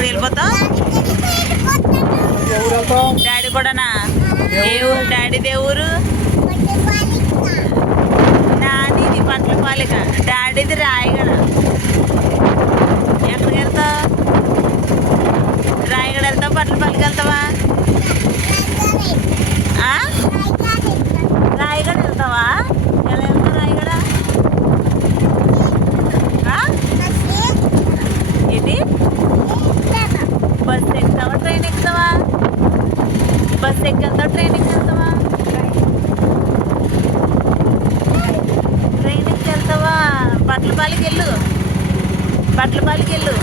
ఎప్పుడు వెళ్ళిపోతావు? డాడీ కూడానా? ఏ ఊరు డాడీదే ఊరు? నాది పంటలపాలిక, డాడీది రాయగడ. ఎక్కడికి వెళ్తావు? రాయగడ వెళ్తావా పంటలపాలికి వెళ్తావా? రాయగడ వెళ్తావా? ఎలా వెళ్తావు రాయగడ? ఏంటి? బస్ ఎక్కుతావా ట్రైన్ ఎక్కుతావా? బస్ ఎక్కి వెళ్తావా ట్రైన్ ఎక్కి వెళ్తావా? ట్రైన్ ఎక్కి వెళ్తావా? బట్టలపాలికి వెళ్ళు, బట్టలపాలికి వెళ్ళు.